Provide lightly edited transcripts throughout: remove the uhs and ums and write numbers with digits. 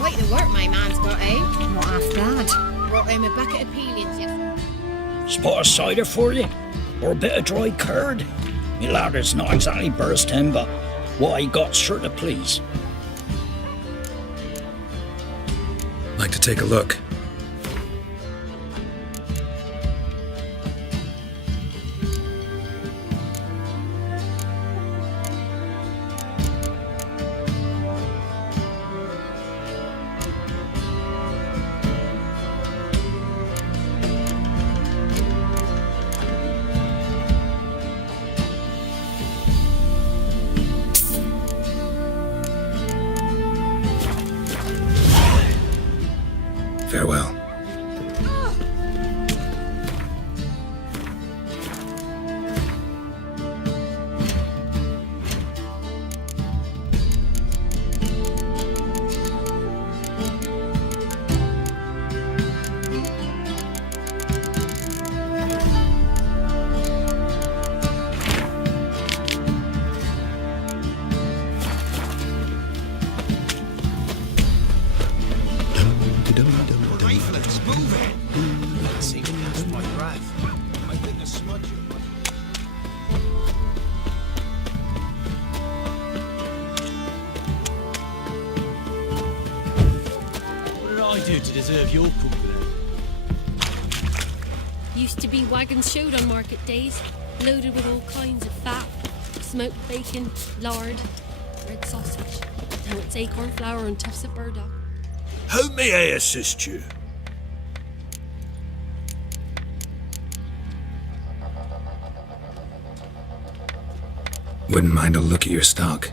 Quite the work my man's got, eh? Not half bad. Brought him a bucket of peelings yesterday. Spot of cider for you? Or a bit of dry curd? Me lad, it's not exactly bursting, but what I got's sure to please. Like to take a look. Farewell. Rifles, move it! Let's see, that's my breath. I think a smudge. What did I do to deserve your compliment? Used to be wagons showed on market days, loaded with all kinds of fat, smoked bacon, lard, red sausage. Now it's acorn flour and tufts of burdock. How may I assist you? Wouldn't mind a look at your stock.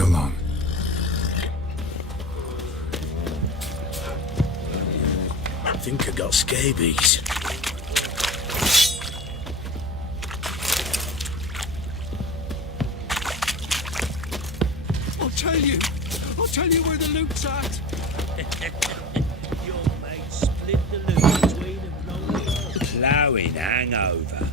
so long. I think I got scabies. I'll tell you where the loot's at. Your mate split the loot between them long ago. Ploughing hangover.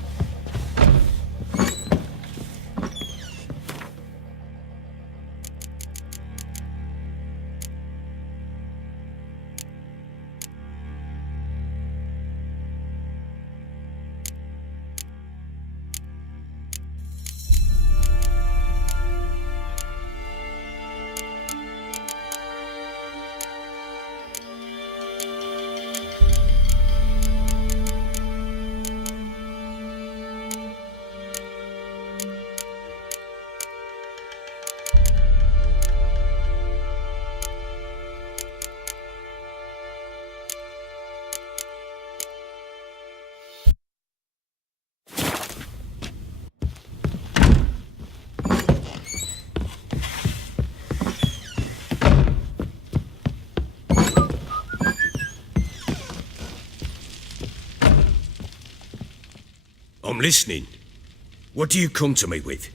I'm listening. What do you come to me with?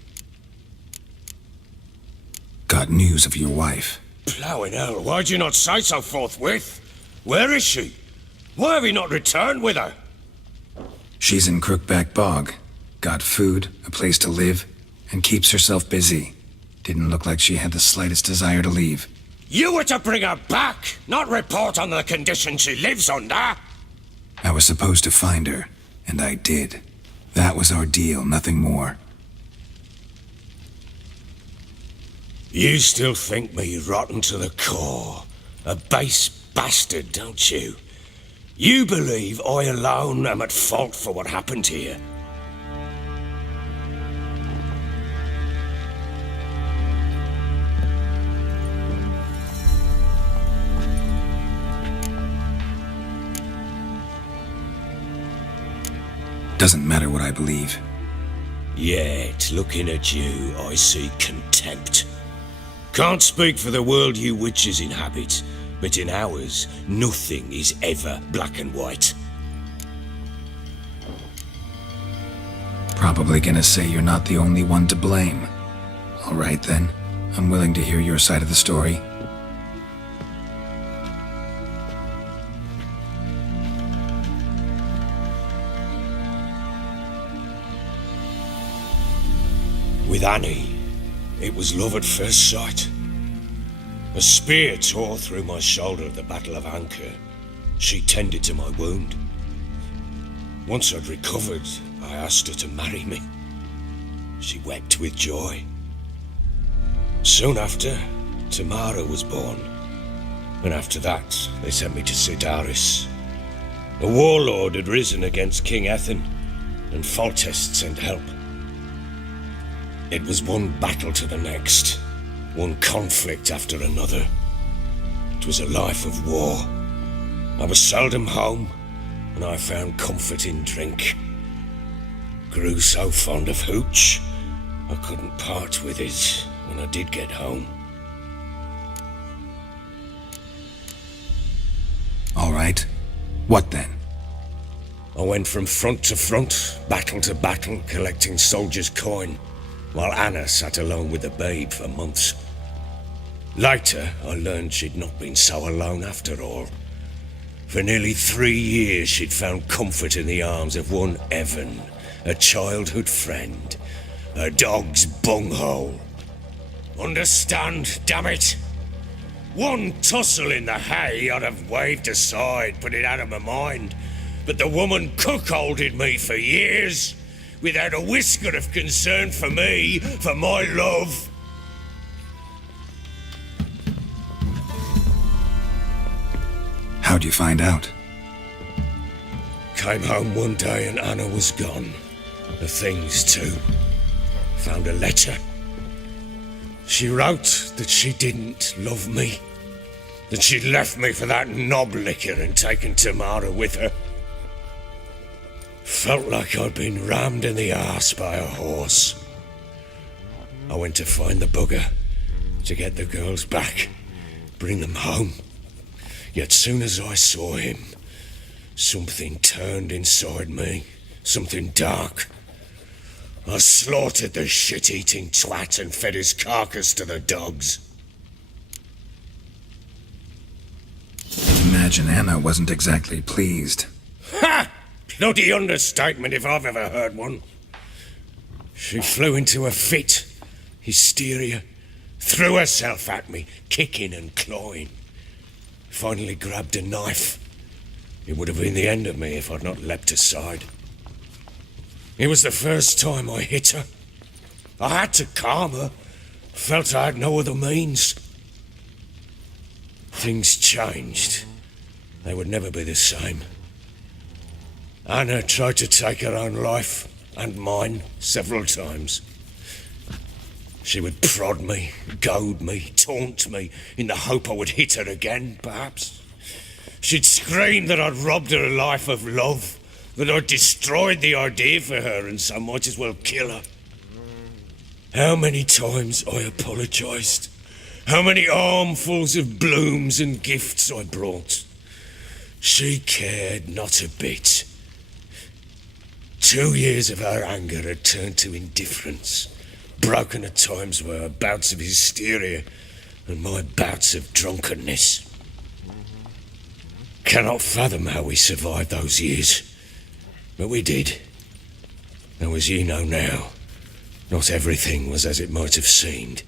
Got news of your wife. Ploughing hell, why'd you not say so forthwith? Where is she? Why have you not returned with her? She's in Crookback Bog. Got food, a place to live, and keeps herself busy. Didn't look like she had the slightest desire to leave. You were to bring her back, not report on the condition she lives under. I was supposed to find her, and I did. That was our deal, nothing more. You still think me rotten to the core. A base bastard, don't you? You believe I alone am at fault for what happened here. Doesn't matter what I believe. Yet, looking at you, I see contempt. Can't speak for the world you witches inhabit, but in ours, nothing is ever black and white. Probably gonna say you're not the only one to blame. All right then, I'm willing to hear your side of the story. With Annie, it was love at first sight. A spear tore through my shoulder at the Battle of Anchor. She tended to my wound. Once I'd recovered, I asked her to marry me. She wept with joy. Soon after, Tamara was born. And after that, they sent me to Sidaris. A warlord had risen against King Ethan, and Foltest sent help. It was one battle to the next, one conflict after another. It was a life of war. I was seldom home, and I found comfort in drink. Grew so fond of hooch, I couldn't part with it when I did get home. All right. What then? I went from front to front, battle to battle, collecting soldiers' coin, while Anna sat alone with the babe for months. Later, I learned she'd not been so alone after all. For nearly 3 years, she'd found comfort in the arms of one Evan, a childhood friend, a dog's bunghole. Understand, damn it? One tussle in the hay I'd have waved aside, put it out of my mind, but the woman cuckolded me for years, without a whisker of concern for me, for my love. How'd you find out? Came home one day and Anna was gone. The things too. Found a letter. She wrote that she didn't love me. That she'd left me for that knob licker and taken Tamara with her. Felt like I'd been rammed in the arse by a horse. I went to find the bugger, to get the girls back, bring them home. Yet soon as I saw him, something turned inside me, something dark. I slaughtered the shit-eating twat and fed his carcass to the dogs. Imagine Anna wasn't exactly pleased. Ha! Bloody understatement if I've ever heard one. She flew into a fit, hysteria, threw herself at me, kicking and clawing. Finally grabbed a knife. It would have been the end of me if I'd not leapt aside. It was the first time I hit her. I had to calm her. Felt I had no other means. Things changed. They would never be the same. Anna tried to take her own life, and mine, several times. She would prod me, goad me, taunt me, in the hope I would hit her again, perhaps. She'd scream that I'd robbed her a life of love, that I'd destroyed the idea for her, and so might as well kill her. How many times I apologised. How many armfuls of blooms and gifts I brought. She cared not a bit. 2 years of her anger had turned to indifference, broken at times by her bouts of hysteria and my bouts of drunkenness. Cannot fathom how we survived those years, but we did. Though as you know now, not everything was as it might have seemed.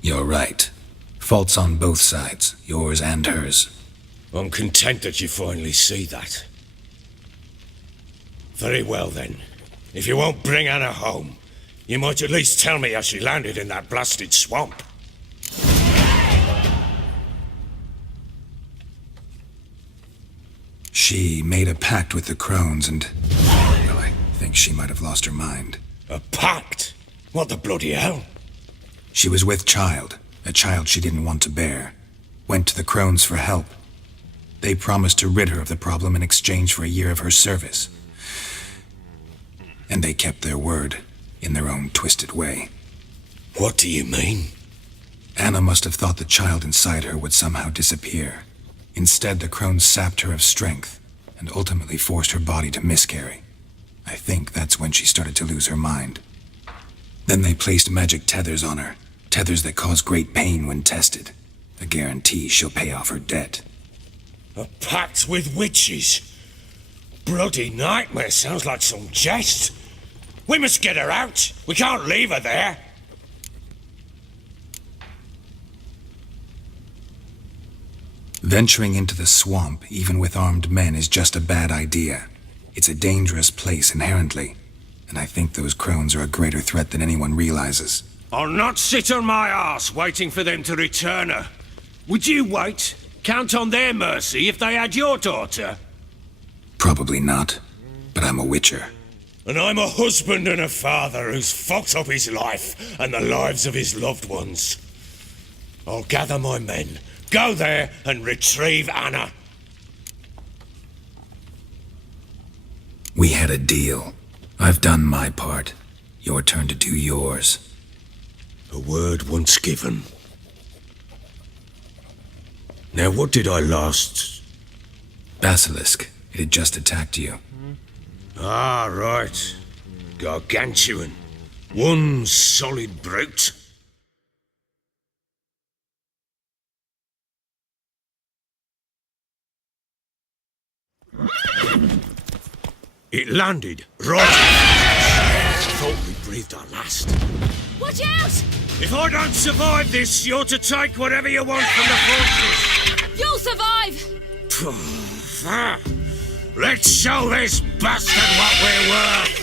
You're right. Faults on both sides, yours and hers. I'm content that you finally see that. Very well then. If you won't bring Anna home, you might at least tell me how she landed in that blasted swamp. She made a pact with the crones and... well, I think she might have lost her mind. A pact? What the bloody hell? She was with child, a child she didn't want to bear. Went to the crones for help. They promised to rid her of the problem in exchange for a year of her service. And they kept their word, in their own twisted way. What do you mean? Anna must have thought the child inside her would somehow disappear. Instead, the crones sapped her of strength, and ultimately forced her body to miscarry. I think that's when she started to lose her mind. Then they placed magic tethers on her, tethers that cause great pain when tested. A guarantee she'll pay off her debt. A pact with witches? Bloody nightmare, sounds like some jest. We must get her out. We can't leave her there. Venturing into the swamp, even with armed men, is just a bad idea. It's a dangerous place inherently, and I think those crones are a greater threat than anyone realizes. I'll not sit on my arse waiting for them to return her. Would you wait? Count on their mercy if they had your daughter? Probably not, but I'm a witcher. And I'm a husband and a father who's fucked up his life and the lives of his loved ones. I'll gather my men, go there and retrieve Anna. We had a deal. I've done my part. Your turn to do yours. A word once given. Now what did I last... Basilisk. It had just attacked you. Ah, right. Gargantuan. One solid brute. It landed right. Thought we breathed our last. Watch out! If I don't survive this, you're to take whatever you want from the fortress. You'll survive! Let's show this bastard what we're worth.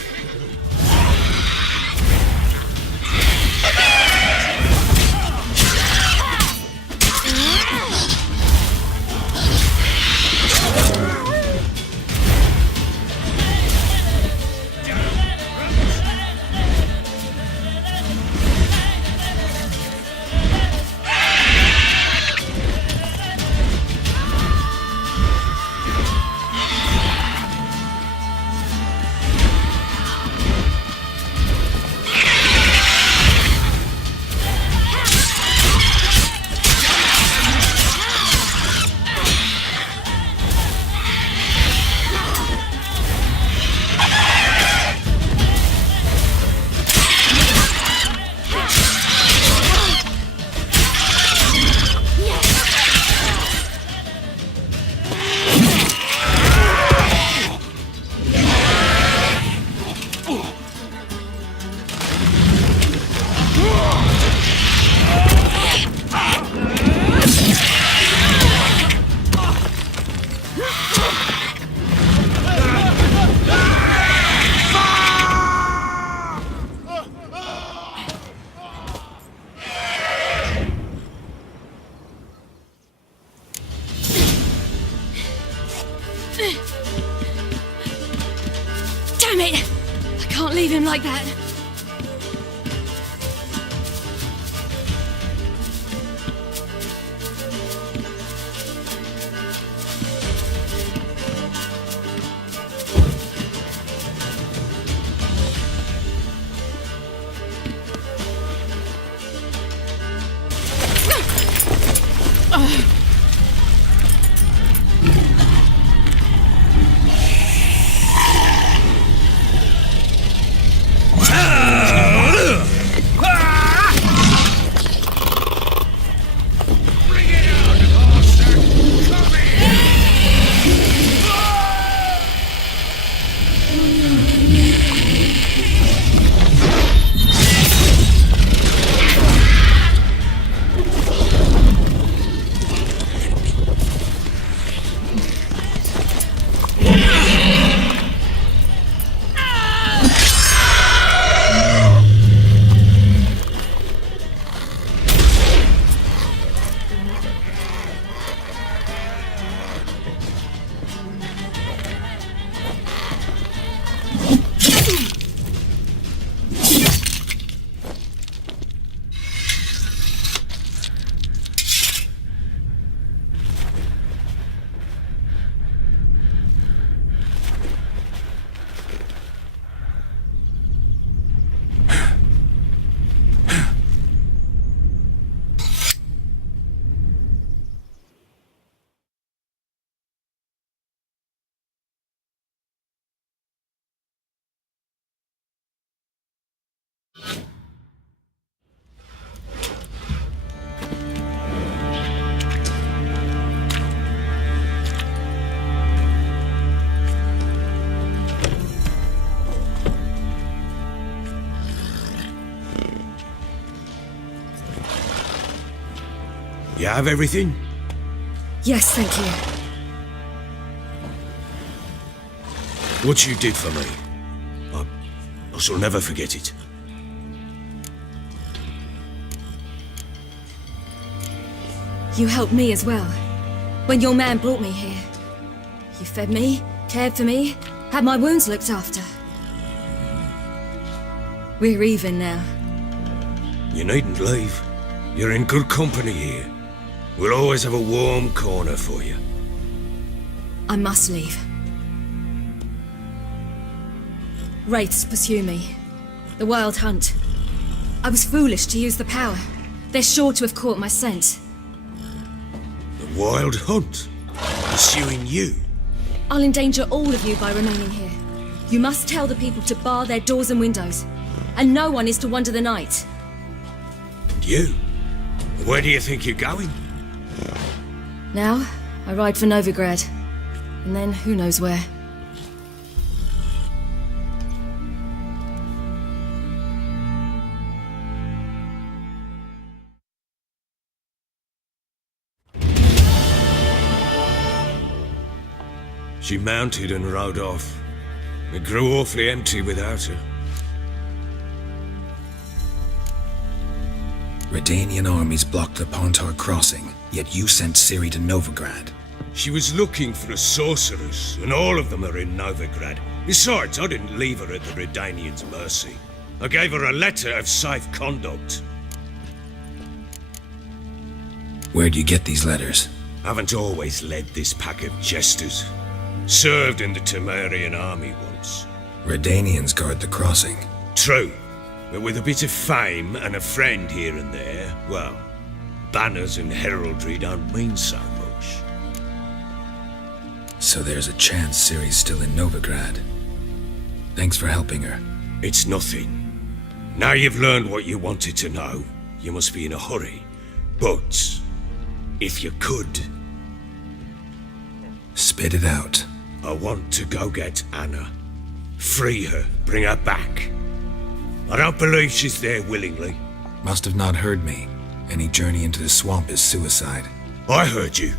Damn it! I can't leave him like that. You have everything? Yes, thank you. What you did for me, I shall never forget it. You helped me as well. When your man brought me here. You fed me, cared for me, had my wounds looked after. We're even now. You needn't leave. You're in good company here. We'll always have a warm corner for you. I must leave. Wraiths pursue me. The Wild Hunt. I was foolish to use the power. They're sure to have caught my scent. The Wild Hunt? Pursuing you? I'll endanger all of you by remaining here. You must tell the people to bar their doors and windows. And no one is to wander the night. And you? Where do you think you're going? Now, I ride for Novigrad. And then who knows where. She mounted and rode off. It grew awfully empty without her. Redanian armies blocked the Pontar crossing, yet you sent Ciri to Novigrad. She was looking for a sorceress, and all of them are in Novigrad. Besides, I didn't leave her at the Redanians' mercy. I gave her a letter of safe conduct. Where'd you get these letters? Haven't always led this pack of jesters. Served in the Temerian army once. Redanians guard the crossing. True, but with a bit of fame and a friend here and there, well, banners and heraldry don't mean so much. So there's a chance Ciri's still in Novigrad. Thanks for helping her. It's nothing. Now you've learned what you wanted to know, you must be in a hurry. But, if you could... Spit it out. I want to go get Anna. Free her, bring her back. I don't believe she's there willingly. Must have not heard me. Any journey into the swamp is suicide. I heard you,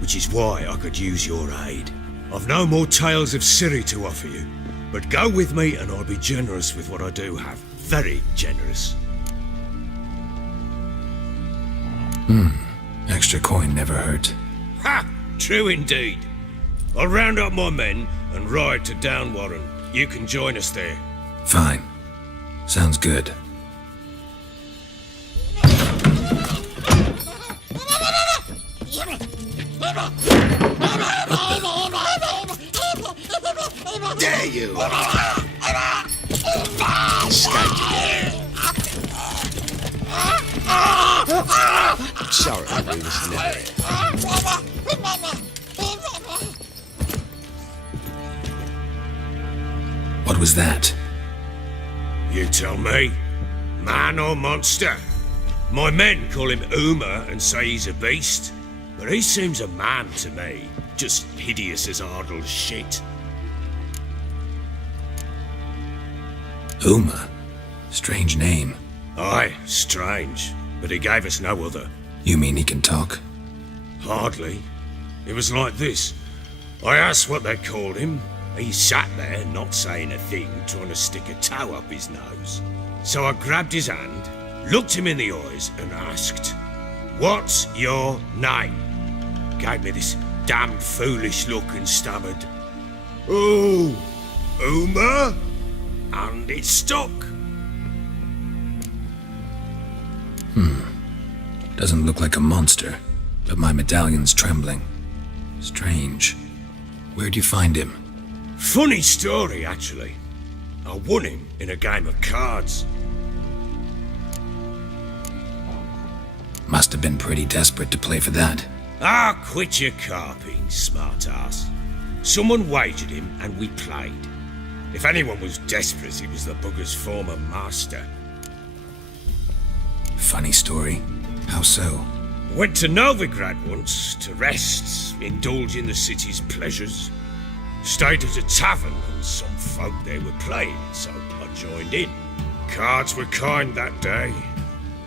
which is why I could use your aid. I've no more tales of Ciri to offer you, but go with me and I'll be generous with what I do have. Very generous. Extra coin never hurt. Ha! True indeed. I'll round up my men and ride to Downwarren. You can join us there. Fine. Sounds good. There you are! Escaped again. Sorry, we was never here. What was that? You tell me. Man or monster? My men call him Uma and say he's a beast, but he seems a man to me. Just hideous as Ardle's shit. Uma? Strange name. Aye, strange, but he gave us no other. You mean he can talk? Hardly. It was like this. I asked what they called him. He sat there, not saying a thing, trying to stick a toe up his nose. So I grabbed his hand, looked him in the eyes, and asked, "What's your name?" Gave me this damned foolish look and stammered, "Oh, Uma?" And it stuck. Doesn't look like a monster, but my medallion's trembling. Strange. Where'd you find him? Funny story, actually. I won him in a game of cards. Must have been pretty desperate to play for that. Ah, quit your carping, smartass. Someone wagered him and we played. If anyone was desperate, it was the bugger's former master. Funny story. How so? Went to Novigrad once to rest, indulge in the city's pleasures. Stayed at a tavern and some folk there were playing, so I joined in. Cards were kind that day.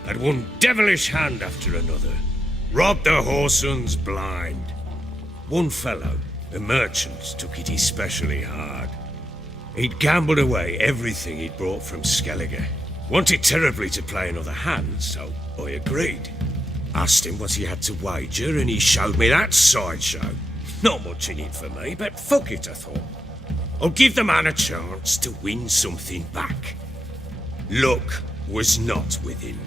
Had one devilish hand after another. Robbed the whoresun's blind. One fellow, a merchant, took it especially hard. He'd gambled away everything he'd brought from Skellige. Wanted terribly to play another hand, so I agreed. Asked him what he had to wager, and he showed me that sideshow. Not much in it for me, but fuck it, I thought. I'll give the man a chance to win something back. Luck was not with him,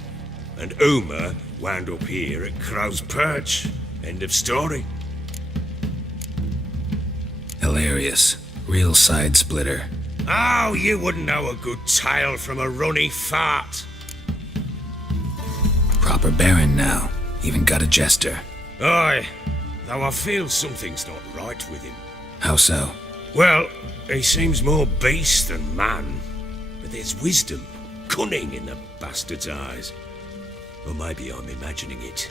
and Uma wound up here at Crow's Perch. End of story. Hilarious. Real side splitter. Oh, you wouldn't know a good tale from a runny fart. Proper baron now. Even got a jester. Aye, though I feel something's not right with him. How so? Well, he seems more beast than man, but there's wisdom, cunning in the bastard's eyes. Or maybe I'm imagining it.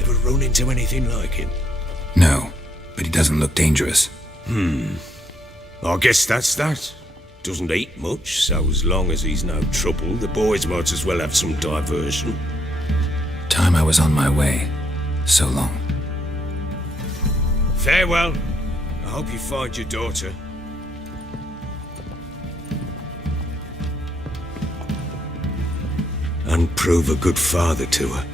Ever run into anything like him? No, but he doesn't look dangerous. I guess that's that. Doesn't eat much, so as long as he's no trouble, the boys might as well have some diversion. Time I was on my way. So long. Farewell. I hope you find your daughter. And prove a good father to her.